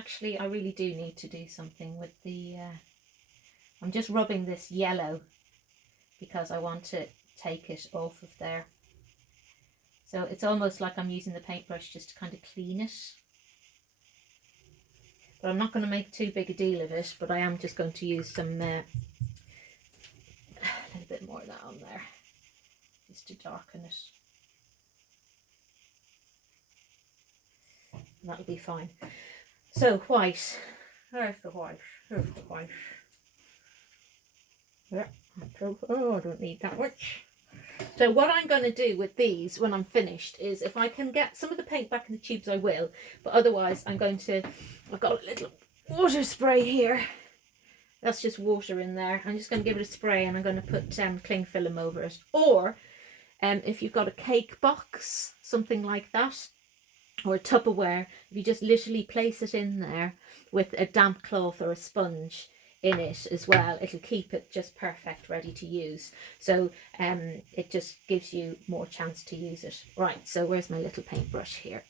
actually, I really do need to do something with the, I'm just rubbing this yellow because I want to take it off of there. So it's almost like I'm using the paintbrush just to kind of clean it. But I'm not going to make too big a deal of it, but I am just going to use some, a little bit more of that on there, just to darken it. That'll be fine. So white, there's the white, there's the white. Yeah, oh, I don't need that much. So what I'm going to do with these when I'm finished is, if I can get some of the paint back in the tubes, I will. But otherwise, I'm going to, I've got a little water spray here. That's just water in there. I'm just going to give it a spray, and I'm going to put cling film over it. Or if you've got a cake box, something like that, or a Tupperware, if you just literally place it in there with a damp cloth or a sponge in it as well, it'll keep it just perfect, ready to use. So it just gives you more chance to use it. Right, so where's my little paintbrush here?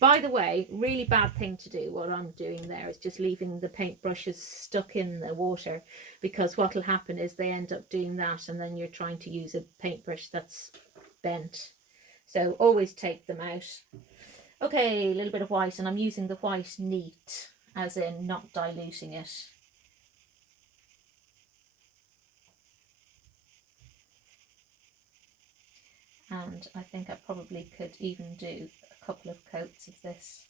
By the way, really bad thing to do, what I'm doing there, is just leaving the paintbrushes stuck in the water, because what will happen is they end up doing that, and then you're trying to use a paintbrush that's bent. So always take them out. Okay, a little bit of white, and I'm using the white neat, as in not diluting it. And I think I probably could even do a couple of coats of this.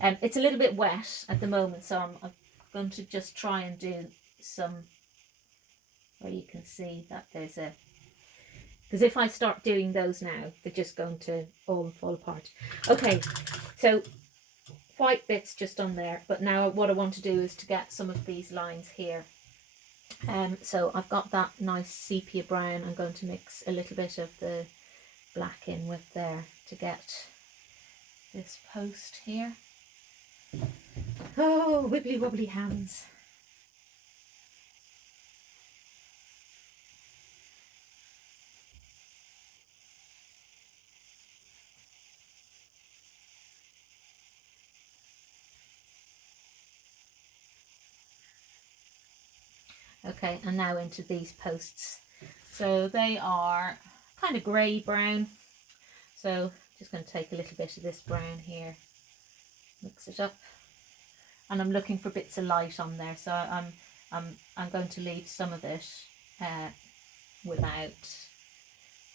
It's a little bit wet at the moment, so I'm going to just try and do some where you can see that there's a, because if I start doing those now, they're just going to all fall apart. Okay, so white bits just on there, but now what I want to do is to get some of these lines here. So I've got that nice sepia brown. I'm going to mix a little bit of the black in with there to get this post here. Oh, wibbly wobbly hands. Okay, and now into these posts. So they are kind of grey brown. So just going to take a little bit of this brown here, mix it up, and I'm looking for bits of light on there. So I'm going to leave some of it without.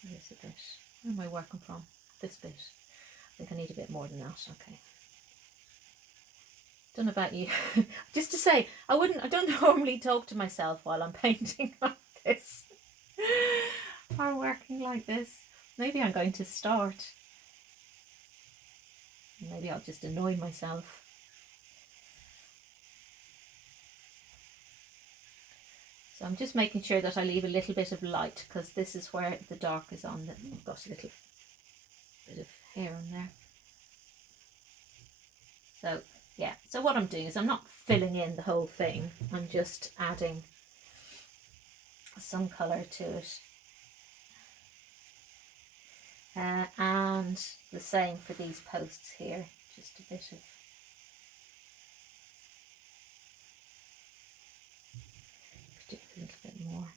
Where is it? Where am I working from? This bit. I think I need a bit more than that. Okay. Don't know about you. Just to say, I don't normally talk to myself while I'm painting like this or working like this. Maybe I'm going to start. Maybe I'll just annoy myself. So I'm just making sure that I leave a little bit of light, because this is where the dark is on. I've got a little bit of hair on there. So yeah, so what I'm doing is I'm not filling in the whole thing. I'm just adding some colour to it. And the same for these posts here, just a bit of a little bit more.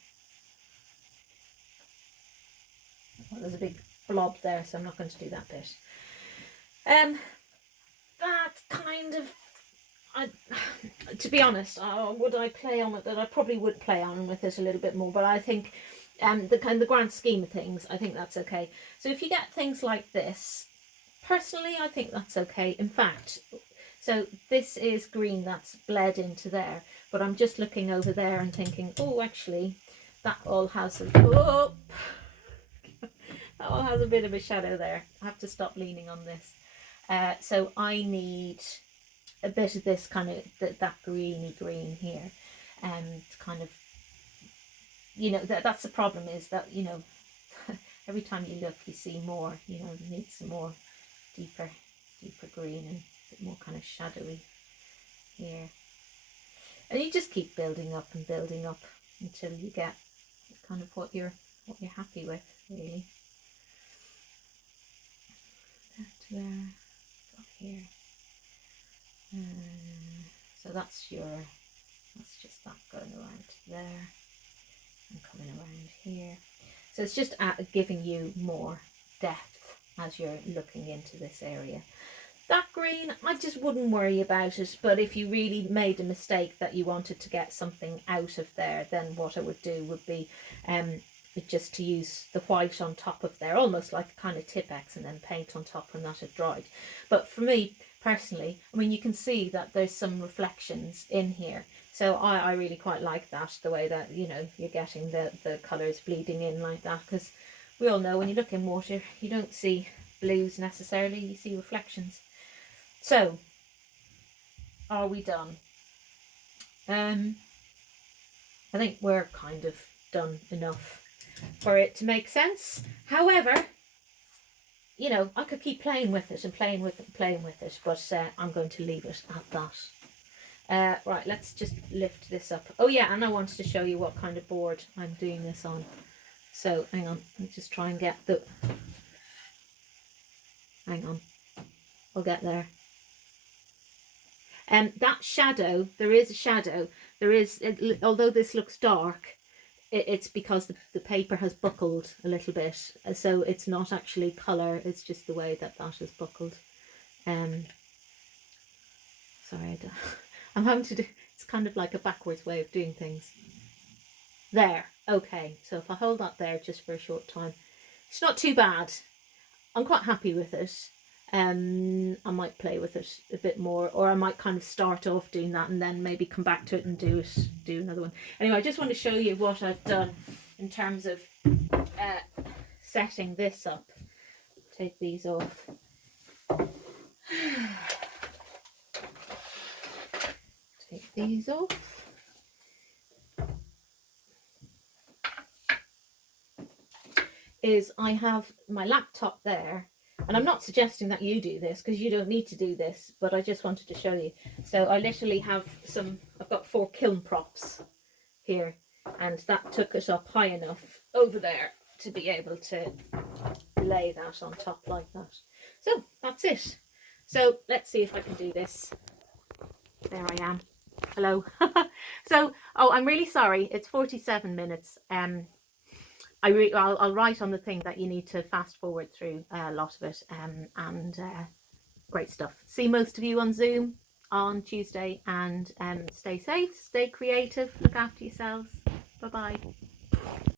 Well, there's a big blob there, so I'm not going to do that bit. That kind of, to be honest, would I play on with it? I probably would play on with it a little bit more, but I think the grand scheme of things, I think that's okay. So if you get things like this, personally, I think that's okay. In fact, so this is green that's bled into there, but I'm just looking over there and thinking, oh, actually, that all has a, that all has a bit of a shadow there. I have to stop leaning on this. So I need a bit of this kind of, that greeny green here, and kind of, you know, that's the problem, is that, you know, every time you look you see more, you know, you need some more deeper green and a bit more kind of shadowy here. And you just keep building up and building up until you get kind of what you're happy with, really. That there, up here, and that's just that going around there and coming around here. So it's just giving you more depth as you're looking into this area. That green, I just wouldn't worry about it, but if you really made a mistake that you wanted to get something out of there, then what I would do would be just to use the white on top of there, almost like a kind of Tipp-Ex, and then paint on top when that had dried. But for me personally, I mean, you can see that there's some reflections in here, so I really quite like that, the way that, you know, you're getting the colours bleeding in like that, because we all know when you look in water you don't see blues necessarily, you see reflections. So are we done? I think we're kind of done enough for it to make sense. However, you know, I could keep playing with it and playing with it and playing with it, but I'm going to leave it at that. Right, let's just lift this up. Oh yeah, and I wanted to show you what kind of board I'm doing this on. So hang on, let me just try and get the... Hang on, I'll get there. That shadow, there is a shadow. There is, although this looks dark, it's because the paper has buckled a little bit. So it's not actually colour, it's just the way that that is buckled. Sorry, I'm having to do, it's kind of like a backwards way of doing things. There, okay. So if I hold that there just for a short time, it's not too bad. I'm quite happy with it. I might play with it a bit more, or I might kind of start off doing that and then maybe come back to it and do another one. Anyway, I just want to show you what I've done in terms of setting this up. Take these off. Take these off. Is I have my laptop there, and I'm not suggesting that you do this because you don't need to do this, but I just wanted to show you. So I literally have I've got 4 kiln props here, and that took it up high enough over there to be able to lay that on top like that. So that's it. So let's see if I can do this. There I am. Hello. So, oh, I'm really sorry. It's 47 minutes. I'll write on the thing that you need to fast forward through a lot of it, and great stuff. See most of you on Zoom on Tuesday, and stay safe, stay creative, look after yourselves. Bye bye.